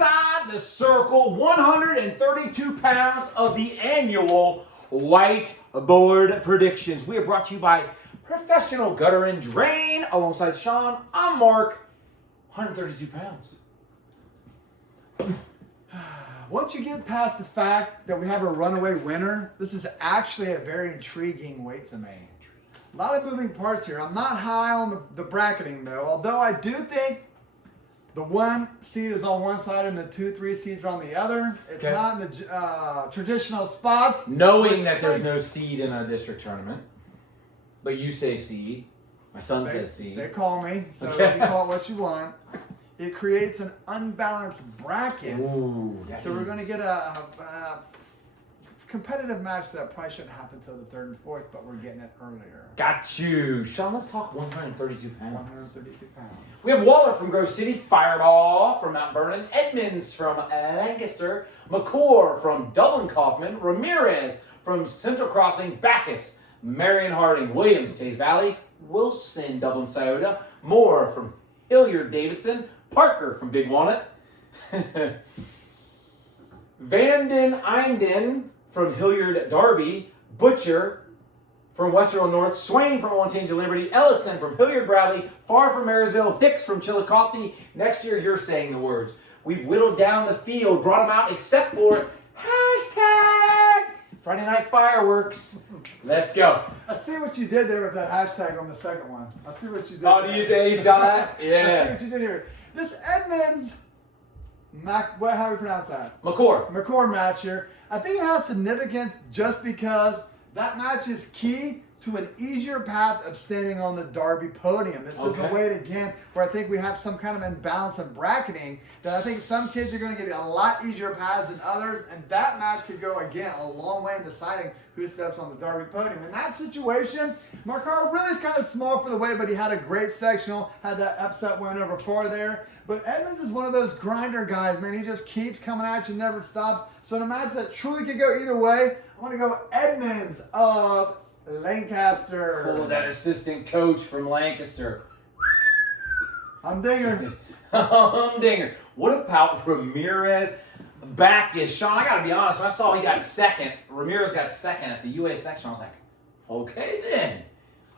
inside the circle, 132 pounds of the annual Whiteboard Predictions. We are brought to you by Professional Gutter and Drain. Alongside Sean, I'm Mark. 132 pounds. Once you get past the fact that we have a runaway winner, this is actually a very intriguing weight to me. A lot of moving parts here. I'm not high on the bracketing though, although I do think the 1 seed is on one side and the 2-3 seeds are on the other. It's Okay. not in the traditional spots. Knowing that there's no seed in a district tournament, but you say seed. My son says seed. They call me, so Okay. you call it what you want. It creates an unbalanced bracket. Ooh, So we're going to get a competitive match that probably shouldn't happen until the 3rd and 4th, but we're getting it earlier. Got you. Sean, let's talk 132 pounds. 132 pounds. We have Waller from Grove City, Fireball from Mount Vernon, Edmonds from Lancaster, McCord from Dublin Kaufman, Ramirez from Central Crossing, Bacchus, Marion Harding, Williams, Tays Valley, Wilson, Dublin Scioto, Moore from Hilliard Davidson, Parker from Big Walnut, Vanden Einden from Hilliard Darby, Butcher from Western North, Swain from Montagne Liberty, Ellison from Hilliard Bradley, Farr from Marysville, Hicks from Chillicothe. Next year, you're saying the words. We've whittled down the field, brought them out, except for hashtag Friday Night Fireworks. Let's go. I see what you did there with that hashtag on the second one. I see what you did. Oh, there. do you say you saw that? I see Yeah. what you did here. This Edmonds, how do we pronounce that? McCord. Match here. I think it has significance just because that match is key to an easier path of standing on the Derby podium. This is Okay. a way again where I think we have some kind of imbalance in bracketing that I think some kids are going to get a lot easier paths than others, and that match could go again a long way in deciding who steps on the Derby podium. In that situation, Marcar really is kind of small for the weight, but he had a great sectional, had that upset win over Farr there. But Edmonds is one of those grinder guys, man. He just keeps coming at you, never stops. So in a match that truly could go either way, I want to go Edmonds of Lancaster. Oh, that assistant coach from Lancaster. Humdinger. Humdinger. What about Ramirez? Bacchus. Sean, I got to be honest. When I saw he got second, Ramirez got second at the UA section, I was like, okay then.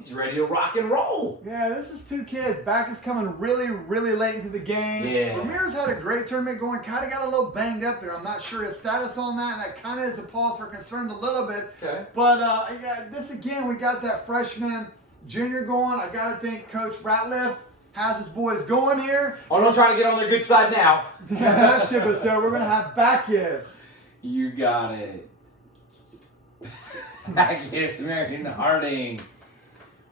He's ready to rock and roll. Yeah, this is two kids. Bacchus coming really, really late into the game. Yeah. Ramirez had a great tournament going. Kind of got a little banged up there. I'm not sure his status on that, and that kind of is a pause for concern a little bit. Okay. But yeah, this again, we got that freshman, junior going. I got to think Coach Ratliff has his boys going here. Oh, don't try to get on their good side now. Yeah, that ship is so we're going to have Bacchus. You got it. Bacchus, Marion Harding.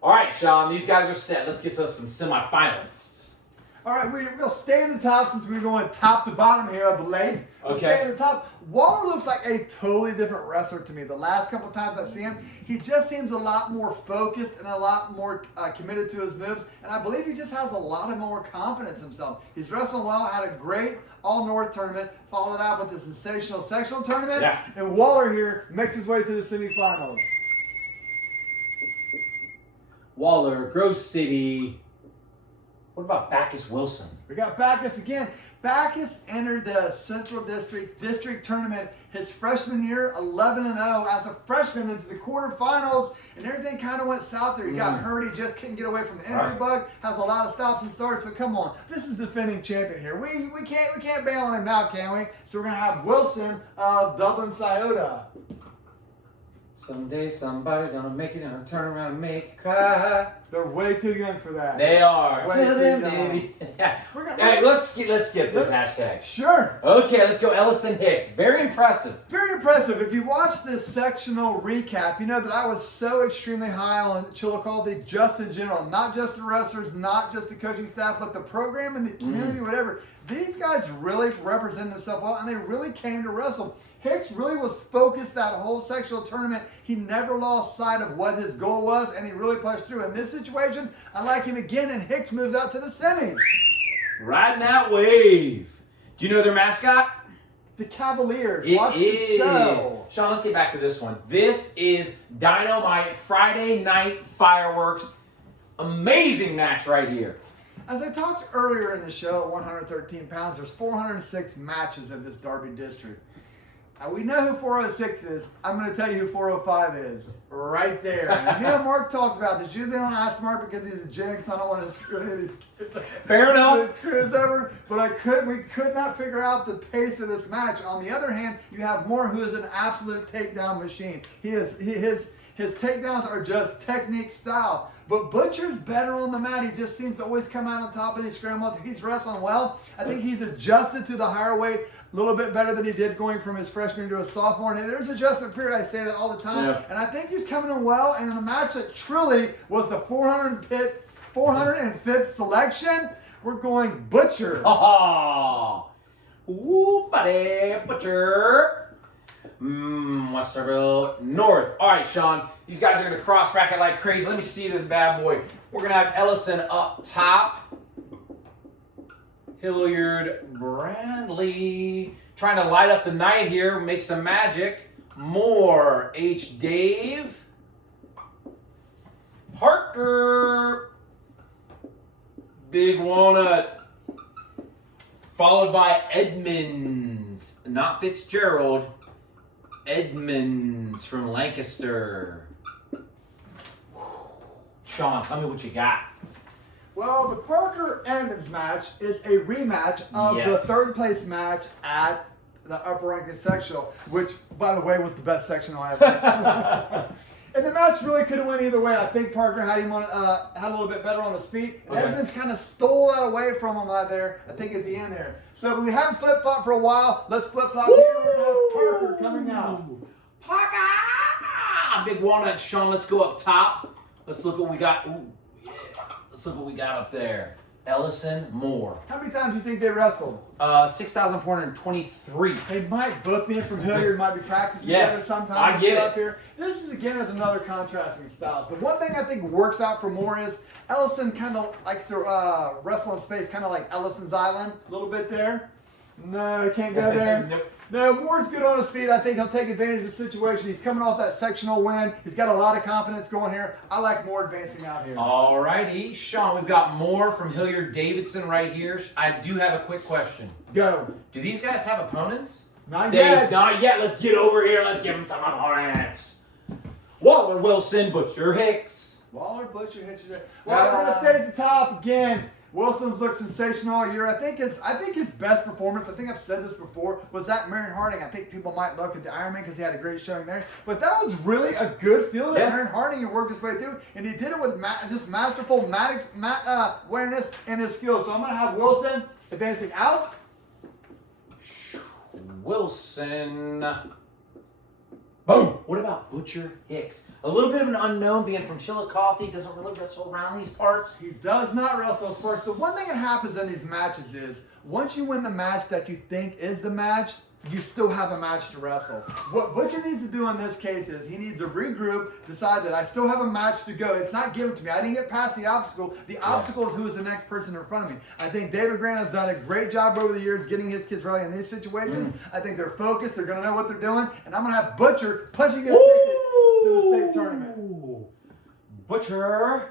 All right, Sean, these guys are set. Let's get us some semifinalists. All right, we'll stay in the top since we're going top to bottom here of late. We'll Okay. stay in the top. Waller looks like a totally different wrestler to me. The last couple times I've seen him, he just seems a lot more focused and a lot more committed to his moves. And I believe he just has a lot of more confidence in himself. He's wrestling well, had a great All-North tournament, followed out with the sensational sectional tournament. Yeah. And Waller here makes his way to the semifinals. Waller, Grove City. What about Bacchus Wilson? We got Bacchus again. Bacchus entered the Central District Tournament his freshman year, 11-0 as a freshman into the quarterfinals, and everything kind of went south there. He got hurt. He just couldn't get away from the injury bug. Has a lot of stops and starts, but come on, this is defending champion here. We can't bail on him now, can we? So we're gonna have Wilson of Dublin Scioto. Someday somebody gonna make it and turn around and make you cry. They're way too young for that. They are. Way Tell too them, young. baby. We're gonna- Hey, let's skip this hashtag. Sure. Okay, let's go Ellison Hicks. Very impressive. Very impressive. If you watch this sectional recap, you know that I was so extremely high on Chillicothe just in general. Not just the wrestlers, not just the coaching staff, but the program and the community, whatever. These guys really represented themselves well, and they really came to wrestle. Hicks really was focused that whole sectional tournament. He never lost sight of what his goal was, and he really pushed through. In this situation, I like him again, and Hicks moves out to the semis. Riding that wave. Do you know their mascot? The Cavaliers. It Watch is. the show. Sean, let's get back to this one. This is Dynamite Friday Night Fireworks. Amazing match right here. As I talked earlier in the show, at 113 pounds, there's 406 matches in this Darby district. Now, we know who 406 is. I'm going to tell you who 405 is. Right there. And me and Mark talked about this. Usually I don't ask Mark because he's a jinx. I don't want to screw any of these kids. Fair enough. But we could not figure out the pace of this match. On the other hand, you have Moore, who is an absolute takedown machine. His takedowns are just technique style. But Butcher's better on the mat. He just seems to always come out on top of these scrambles. He's wrestling well. I think he's adjusted to the higher weight a little bit better than he did going from his freshman to a sophomore. And there's adjustment period. I say that all the time. Yeah. And I think he's coming in well. And in a match that truly was the 405th selection, we're going Butcher. Oh, ooh, buddy, Butcher. Westerville North. All right, Sean. These guys are going to cross bracket like crazy. Let me see this bad boy. We're going to have Ellison up top. Hilliard Bradley. Trying to light up the night here. Make some magic. Moore. H. Dave. Parker. Big Walnut. Followed by Edmonds. Not Fitzgerald. Edmonds from Lancaster. Sean, tell me what you got. Well, the Parker-Edmonds match is a rematch of the third place match at the upper ranking sectional, which, by the way, was the best sectional I ever. And the match really could have went either way. I think Parker had him on, had a little bit better on his feet. Okay. Edmonds kind of stole that away from him right there, I think, at the end there. So we haven't flip-flopped for a while. Let's flip-flop here. We're going to have Parker coming out. Parker! Big Walnut, Sean, let's go up top. Let's look what we got. Ooh, yeah. Let's look what we got up there. Ellison Moore. How many times do you think they wrestled? 6,423. They might both be from Hilliard, might be practicing together sometimes. I get it. Here. This is again is another contrasting styles. The one thing I think works out for Moore is Ellison kind of likes to wrestle in space, kind of like Ellison's Island, a little bit there. No, can't go there. Nope. No, Moore's good on his feet. I think he'll take advantage of the situation. He's coming off that sectional win. He's got a lot of confidence going here. I like Moore advancing out here. All righty. Sean, we've got Moore from Hilliard Davidson right here. I do have a quick question. Go. Do these guys have opponents? Not yet. Not yet. Let's get over here. Let's give them some opponents. Waller, Wilson, Butcher, Hicks. Waller, Butcher, Hicks. Well, we're going to stay at the top again. Wilson's looked sensational all year. I think his best performance, I think I've said this before, was at Marion Harding. I think people might look at the Ironman because he had a great showing there. But that was really a good field at Marion Harding. He worked his way through, and he did it with just masterful awareness and his skills. So I'm going to have Wilson advancing out. Wilson. Boom! What about Butcher Hicks? A little bit of an unknown, being from Chillicothe, doesn't really wrestle around these parts. He does not wrestle those parts. The one thing that happens in these matches is, once you win the match that you think is the match, you still have a match to wrestle. What Butcher needs to do in this case is he needs to regroup, decide that I still have a match to go. It's not given to me. I didn't get past the obstacle. The obstacle is who is the next person in front of me. I think David Grant has done a great job over the years getting his kids ready in these situations. I think they're focused. They're going to know what they're doing. And I'm going to have Butcher punching his ticket to the state tournament. Butcher,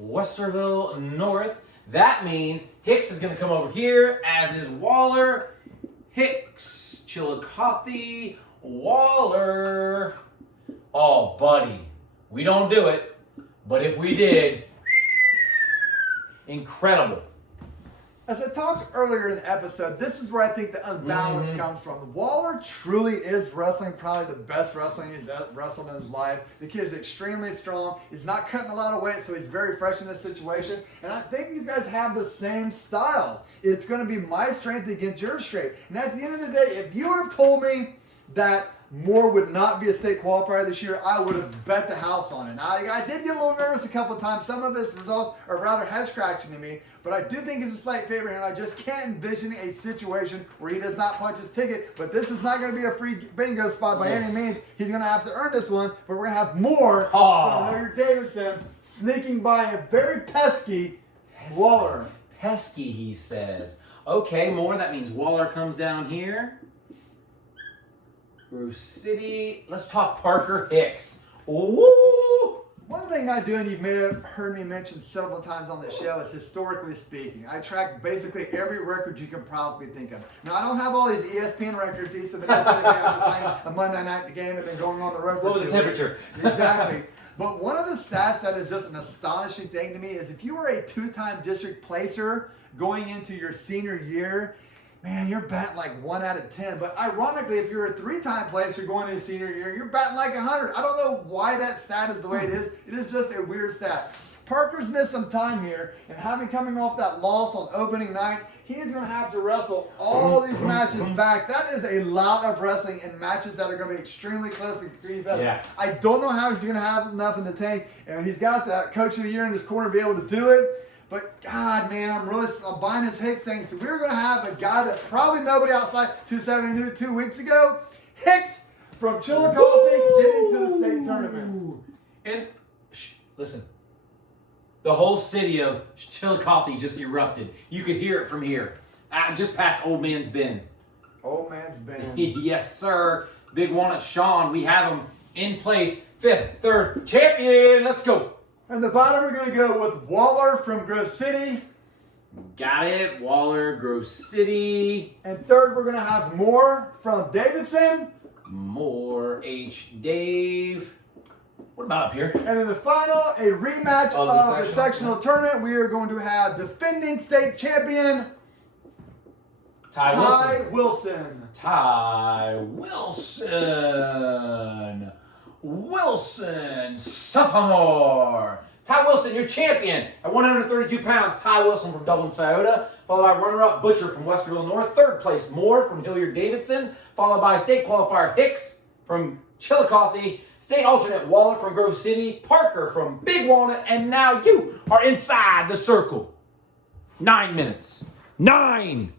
Westerville North. That means Hicks is going to come over here, as is Waller. Hicks. Chillicothe, Waller. Oh, buddy. We don't do it, but if we did, incredible. As I talked earlier in the episode, this is where I think the unbalance comes from. Waller truly is wrestling probably the best wrestling he's wrestled in his life. The kid is extremely strong. He's not cutting a lot of weight, so he's very fresh in this situation. And I think these guys have the same style. It's going to be my strength against your strength. And at the end of the day, if you would have told me that Moore would not be a state qualifier this year, I would have bet the house on it. Now, I did get a little nervous a couple of times. Some of his results are rather head-scratching to me, but I do think he's a slight favorite, and I just can't envision a situation where he does not punch his ticket. But this is not going to be a free bingo spot by any means. He's going to have to earn this one, but we're going to have Moore from Hilliard Davidson sneaking by a very pesky Waller. Pesky, he says. Okay, Moore, that means Waller comes down here. Grove City. Let's talk Parker Hicks. Ooh! One one thing I do, and you've may have heard me mention several times on the show, is historically speaking. I track basically every record you can probably think of. Now, I don't have all these ESPN records east of the Mississippi after playing a Monday night game and then going on the road. What was the temperature? Exactly. But one of the stats that is just an astonishing thing to me is if you were a two-time district placer going into your senior year, man, you're batting like 1 out of 10. But ironically, if you're a three-time placer going into senior year, you're batting like 100. I don't know why that stat is the way it is. It is just a weird stat. Parker's missed some time here, and having coming off that loss on opening night, he is going to have to wrestle all these matches back. That is a lot of wrestling in matches that are going to be extremely close and competitive. Yeah. I don't know how he's going to have enough in the tank, and he's got that coach of the year in his corner to be able to do it. But God, man, I'm buying this Hicks thing. So we're going to have a guy that probably nobody outside 270 knew 2 weeks ago. Hicks from Chillicothe getting to the state tournament. And listen, the whole city of Chillicothe just erupted. You could hear it from here, just past Old Man's Bend. Old Man's Bend. Yes, sir. Big Walnut Sean, we have him in place. 5th, 3rd champion. Let's go. And the bottom, we're going to go with Waller from Grove City. Got it. Waller, Grove City. And third, we're going to have Moore from Davidson. Moore, H. Dave. What about up here? And in the final, a rematch Oh, of the sectional tournament. We are going to have defending state champion Ty Wilson. Ty Wilson. Wilson, sophomore. Ty Wilson, your champion at 132 pounds. Ty Wilson from Dublin, Scioto. Followed by runner-up Butcher from Westerville North. 3rd place, Moore from Hilliard Davidson. Followed by state qualifier Hicks from Chillicothe. State alternate Waller from Grove City. Parker from Big Walnut. And now you are inside the circle. 9 minutes. 9